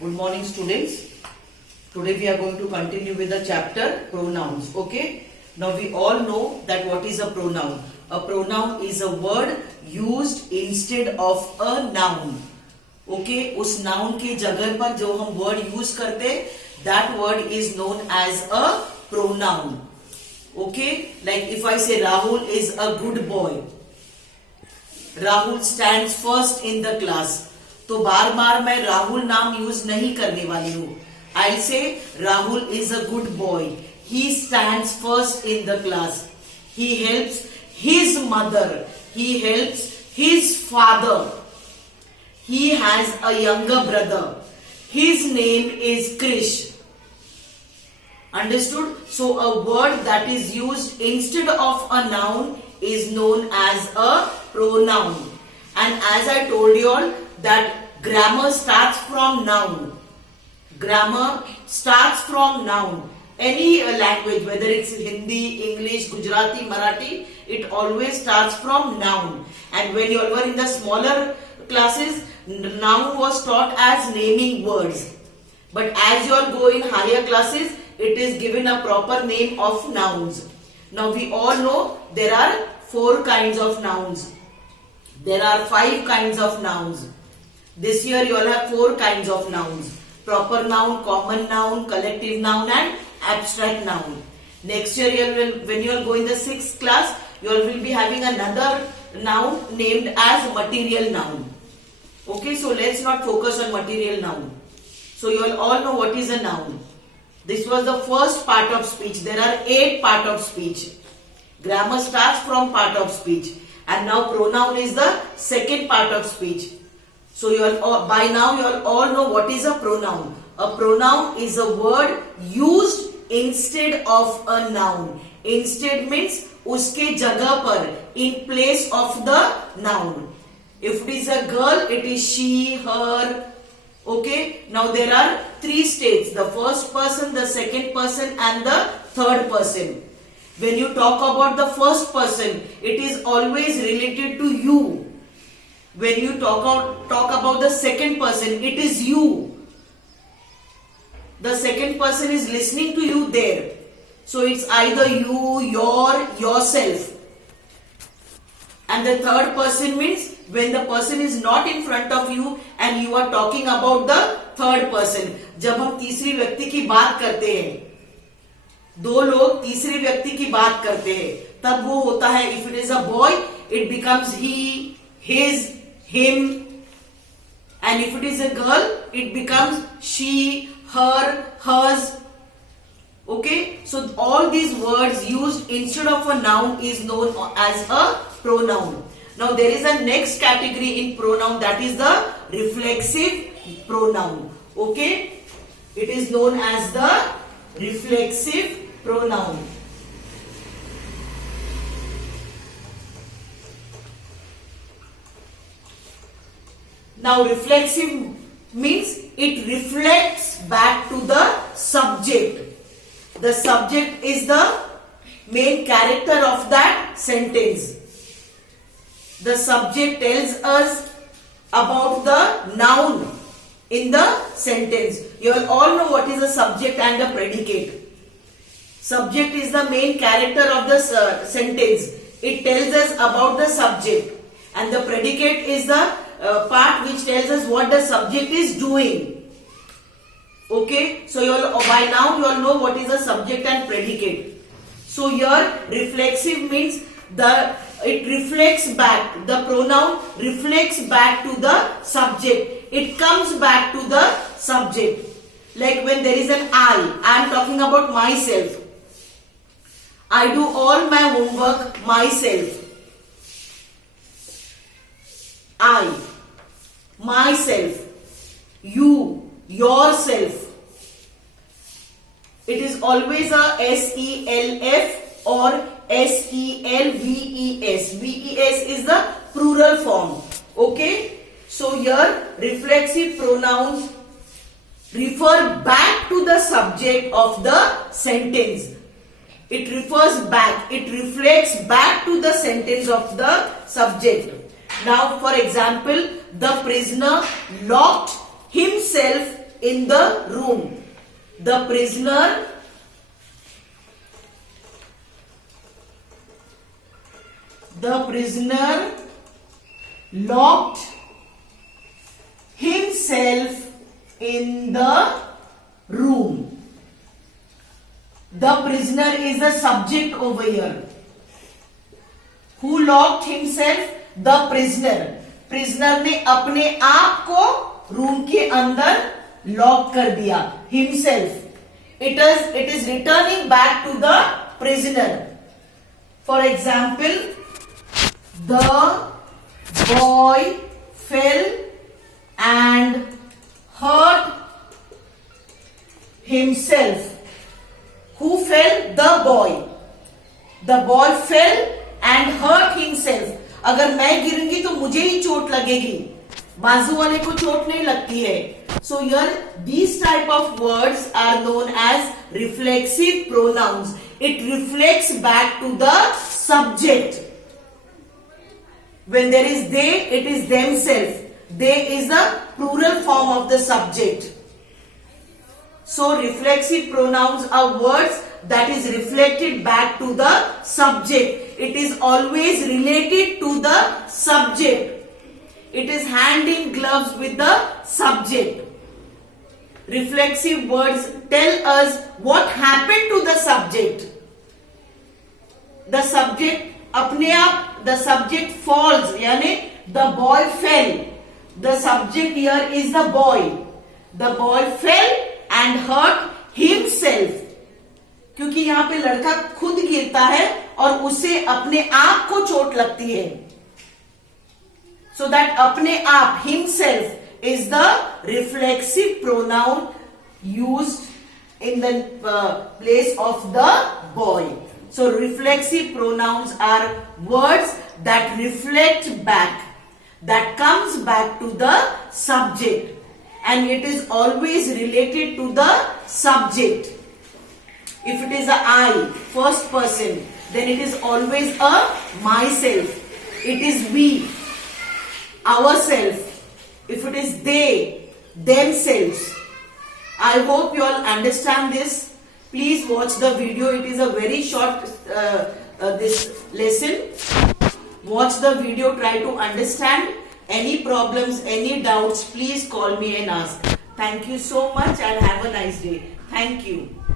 Good morning, students. Today we are going to continue with the chapter pronouns. Okay. Now we all know that what is a pronoun. A pronoun is a word used instead of a noun. Okay. उस noun के जगह पर जो हम word use करते, that word is known as a pronoun. Okay. Like if I say Rahul is a good boy. Rahul stands first in the class. तो बार बार मैं राहुल नाम यूज नहीं करने वाली हूँ. I say Rahul is a good boy. He stands first in the class. He helps his mother. He helps his father. He has a younger brother. His name is Krish. Understood? So a word that is used instead of a noun is known as a pronoun. And as I told you all that grammar starts from noun. Grammar starts from noun. Any language, whether it's Hindi, English, Gujarati, Marathi, it always starts from noun. And when you were in the smaller classes, noun was taught as naming words. But as you all go in higher classes, it is given a proper name of nouns. Now we all know there are 4 kinds of nouns. There are 5 kinds of nouns. This year you all have 4 kinds of nouns. Proper noun, common noun, collective noun and abstract noun. Next year when you all go in the 6th class, you all will be having another noun named as material noun. Okay, so let's not focus on material noun. So you all know what is a noun. This was the first part of speech. There are 8 parts of speech. Grammar starts from part of speech. And now pronoun is the second part of speech. So by now you all know what is a pronoun. A pronoun is a word used instead of a noun. Instead means uske jagah par, in place of the noun. If it is a girl, it is she, her. Okay. Now there are 3 states. The first person, the second person and the third person. When you talk about the first person, it is always related to you. When you talk about the second person, it is you. The second person is listening to you there. So it's either you, yourself. And the third person means when the person is not in front of you and you are talking about the third person. जब हम तीसरी व्यक्ति की बात करते हैं, 2 लोग तीसरे व्यक्ति की बात करते हैं, तब वो होता है, if it is a boy, it becomes he, his, him. And if it is a girl, it becomes she, her, hers. Okay, so all these words used instead of a noun is known as a pronoun. Now there is a next category in pronoun, that is the reflexive pronoun. Okay, it is known as the reflexive pronoun. Now reflexive means it reflects back to the subject. The subject is the main character of that sentence. The subject tells us about the noun in the sentence. You all know what is a subject and a predicate. Subject is the main character of the sentence. It tells us about the subject. And the predicate is the part which tells us what the subject is doing. Okay, so by now you all know what is a subject and predicate. So here reflexive means it reflects back. The pronoun reflects back to the subject. It comes back to the subject. Like when there is an I am talking about myself. I do all my homework myself. I, myself, you, yourself. It is always a SELF or SELVES. VES is the plural form. Okay. So here reflexive pronouns refer back to the subject of the sentence. It refers back. It reflects back to the sentence of the subject. Now for example, the prisoner locked himself in the room. The prisoner locked himself in the room. The prisoner is the subject over here. Who locked himself? The prisoner. Prisoner ने अपने आप को room के अंदर lock कर दिया. Himself. It is returning back to the prisoner. For example, the boy fell and hurt himself. Who fell? The boy. The boy fell and hurt himself. अगर मैं गिरूंगी तो मुझे ही चोट लगेगी, बाजू वाले को चोट नहीं लगती है. So here these type of words are known as reflexive pronouns. It reflects back to the subject. When there is they, it is themselves. They is the plural form of the subject. So reflexive pronouns are words that is reflected back to the subject. It is always related to the subject. It is hand in gloves with the subject. Reflexive words tell us what happened to the subject. The subject अपने आप, the subject falls, यानी the boy fell. The subject here is the boy. The boy fell and hurt himself. क्योंकि यहाँ पे लड़का खुद गिरता है और उसे अपने आप को चोट लगती है. So that अपने आप, himself, is the reflexive pronoun used in the place of the boy. So reflexive pronouns are words that reflect back, that comes back to the subject, and it is always related to the subject. If it is a I, first person, then it is always a myself. It is we, ourself. If it is they, themselves. I hope you all understand this. Please watch the video. It is a very short this lesson. Watch the video. Try to understand. Any problems, any doubts, please call me and ask. Thank you so much and have a nice day. Thank you.